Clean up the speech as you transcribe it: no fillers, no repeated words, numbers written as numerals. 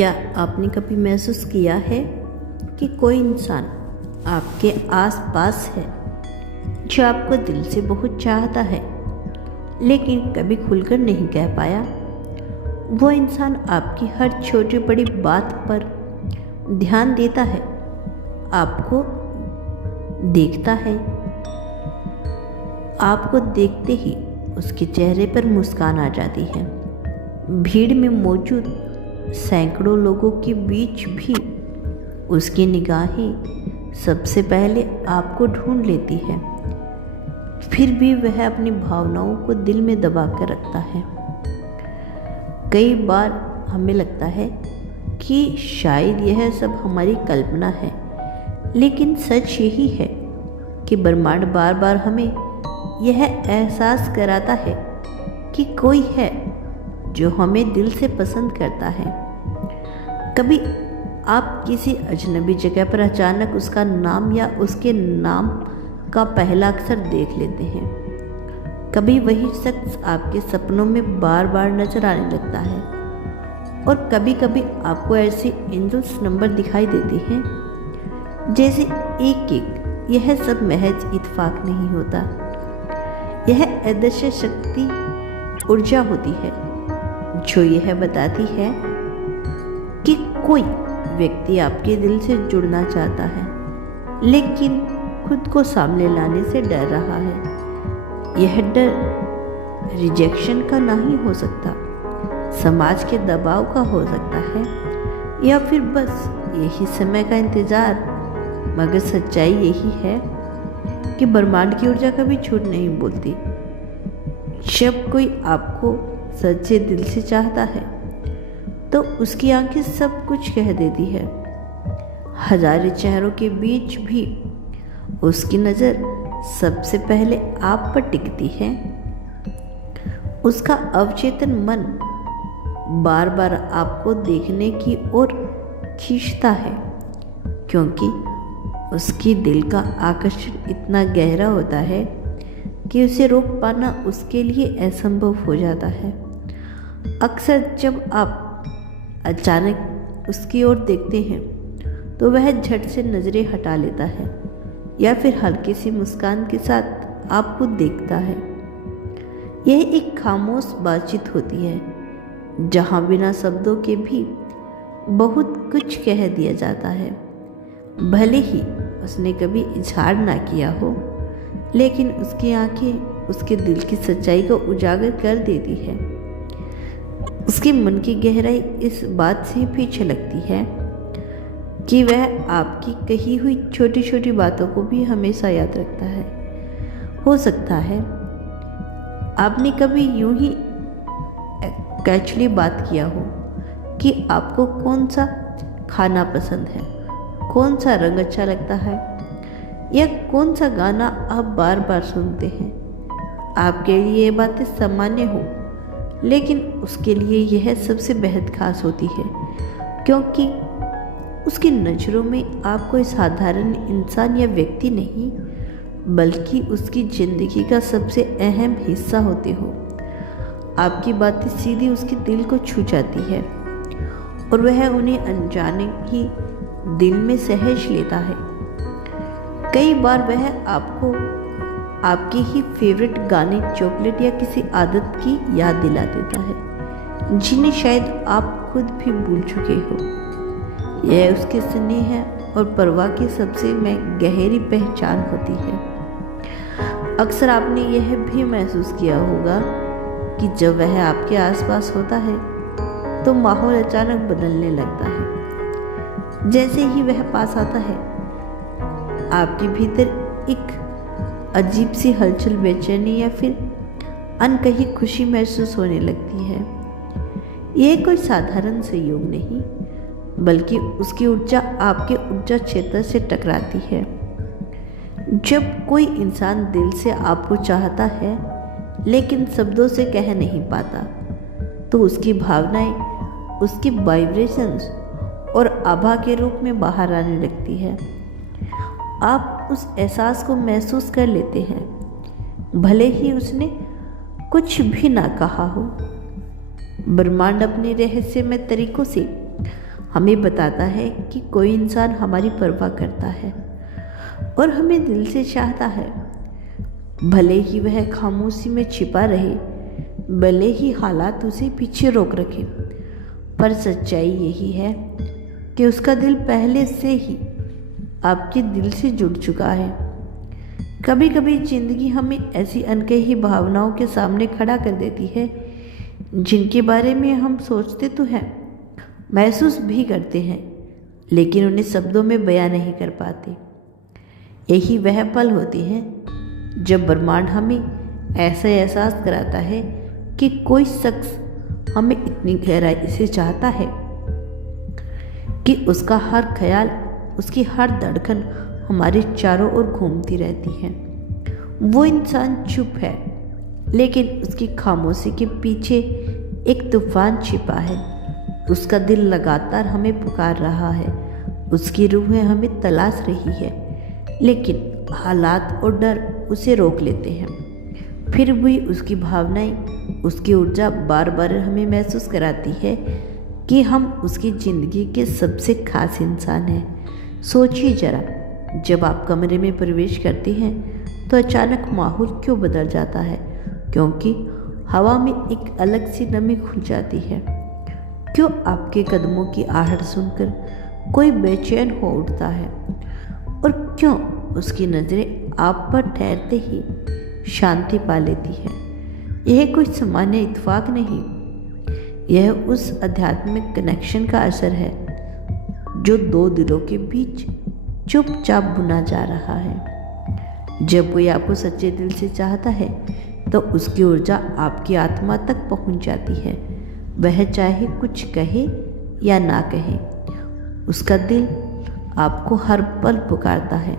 क्या आपने कभी महसूस किया है कि कोई इंसान आपके आसपास है जो आपको दिल से बहुत चाहता है लेकिन कभी खुलकर नहीं कह पाया? वो इंसान आपकी हर छोटी बड़ी बात पर ध्यान देता है, आपको देखता है। आपको देखते ही उसके चेहरे पर मुस्कान आ जाती है। भीड़ में मौजूद सैकड़ों लोगों के बीच भी उसकी निगाहें सबसे पहले आपको ढूंढ लेती है। फिर भी वह अपनी भावनाओं को दिल में दबा कर रखता है। कई बार हमें लगता है कि शायद यह सब हमारी कल्पना है, लेकिन सच यही है कि ब्रह्मांड बार बार हमें यह एहसास कराता है कि कोई है जो हमें दिल से पसंद करता है। कभी आप किसी अजनबी जगह पर अचानक उसका नाम या उसके नाम का पहला अक्षर देख लेते हैं। कभी वही शख्स आपके सपनों में बार बार नजर आने लगता है और कभी कभी आपको ऐसे एंजल्स नंबर दिखाई देते हैं जैसे एक एक। यह सब महज इत्तेफाक नहीं होता, यह अदृश्य शक्ति ऊर्जा होती है जो यह बताती है कि कोई व्यक्ति आपके दिल से जुड़ना चाहता है लेकिन खुद को सामने लाने से डर रहा है। यह डर रिजेक्शन का नहीं हो सकता, समाज के दबाव का हो सकता है, या फिर बस यही समय का इंतजार। मगर सच्चाई यही है कि ब्रह्मांड की ऊर्जा कभी झूठ नहीं बोलती। जब कोई आपको सच्चे दिल से चाहता है तो उसकी आंखें सब कुछ कह देती है। हजारों चेहरों के बीच भी उसकी नज़र सबसे पहले आप पर टिकती है। उसका अवचेतन मन बार बार आपको देखने की ओर खींचता है, क्योंकि उसकी दिल का आकर्षण इतना गहरा होता है कि उसे रोक पाना उसके लिए असंभव हो जाता है। अक्सर जब आप अचानक उसकी ओर देखते हैं तो वह झट से नज़रें हटा लेता है या फिर हल्की सी मुस्कान के साथ आपको देखता है। यह एक खामोश बातचीत होती है जहाँ बिना शब्दों के भी बहुत कुछ कह दिया जाता है। भले ही उसने कभी इजहार ना किया हो, लेकिन उसकी आंखें उसके दिल की सच्चाई को उजागर कर देती है। उसके मन की गहराई इस बात से भी झलकती है कि वह आपकी कही हुई छोटी छोटी बातों को भी हमेशा याद रखता है। हो सकता है आपने कभी यूं ही कैजुअली बात किया हो कि आपको कौन सा खाना पसंद है, कौन सा रंग अच्छा लगता है, या कौन सा गाना आप बार बार सुनते हैं। आपके लिए ये बातें सामान्य हो, लेकिन उसके लिए यह सबसे बेहद खास होती है, क्योंकि उसकी नज़रों में आप कोई साधारण इंसान या व्यक्ति नहीं, बल्कि उसकी ज़िंदगी का सबसे अहम हिस्सा होते हो। आपकी बातें सीधी उसके दिल को छू जाती है और वह उन्हें अनजाने ही दिल में सहज लेता है। कई बार वह आपको आपके ही फेवरेट गाने, चॉकलेट या किसी आदत की याद दिला देता है जिन्हें शायद आप खुद भी भूल चुके हो। यह उसके स्नेह और परवाह की सबसे गहरी पहचान होती है। अक्सर आपने यह भी महसूस किया होगा कि जब वह आपके आसपास होता है तो माहौल अचानक बदलने लगता है। जैसे ही वह पास आता है, आपके भीतर एक अजीब सी हलचल, बेचैनी या फिर अनकही खुशी महसूस होने लगती है। यह कोई साधारण संयोग नहीं, बल्कि उसकी ऊर्जा आपके ऊर्जा क्षेत्र से टकराती है। जब कोई इंसान दिल से आपको चाहता है लेकिन शब्दों से कह नहीं पाता, तो उसकी भावनाएं उसकी वाइब्रेशंस और आभा के रूप में बाहर आने लगती है। आप उस एहसास को महसूस कर लेते हैं, भले ही उसने कुछ भी ना कहा हो। ब्रह्मांड अपने रहस्यमय तरीकों से हमें बताता है कि कोई इंसान हमारी परवाह करता है और हमें दिल से चाहता है। भले ही वह खामोशी में छिपा रहे, भले ही हालात उसे पीछे रोक रखे, पर सच्चाई यही है कि उसका दिल पहले से ही आपके दिल से जुड़ चुका है। कभी कभी जिंदगी हमें ऐसी अनकही भावनाओं के सामने खड़ा कर देती है जिनके बारे में हम सोचते तो हैं, महसूस भी करते हैं, लेकिन उन्हें शब्दों में बयां नहीं कर पाते। यही वह पल होती हैं जब ब्रह्मांड हमें ऐसा एहसास कराता है कि कोई शख्स हमें इतनी गहराई से चाहता है कि उसका हर ख्याल, उसकी हर धड़कन हमारे चारों ओर घूमती रहती है। वो इंसान चुप है, लेकिन उसकी खामोशी के पीछे एक तूफान छिपा है। उसका दिल लगातार हमें पुकार रहा है, उसकी रूहें हमें तलाश रही है, लेकिन हालात और डर उसे रोक लेते हैं। फिर भी उसकी भावनाएं, उसकी ऊर्जा बार बार हमें महसूस कराती है कि हम उसकी ज़िंदगी के सबसे खास इंसान हैं। सोचिए जरा, जब आप कमरे में प्रवेश करते हैं तो अचानक माहौल क्यों बदल जाता है? क्योंकि हवा में एक अलग सी नमी खुल जाती है। क्यों आपके कदमों की आहट सुनकर कोई बेचैन हो उठता है? और क्यों उसकी नज़रें आप पर ठहरते ही शांति पा लेती है? यह कोई सामान्य इत्तेफाक नहीं, यह उस आध्यात्मिक कनेक्शन का असर है जो दो दिलों के बीच चुपचाप बुना जा रहा है। जब कोई आपको सच्चे दिल से चाहता है तो उसकी ऊर्जा आपकी आत्मा तक पहुंच जाती है। वह चाहे कुछ कहे या ना कहे, उसका दिल आपको हर पल पुकारता है।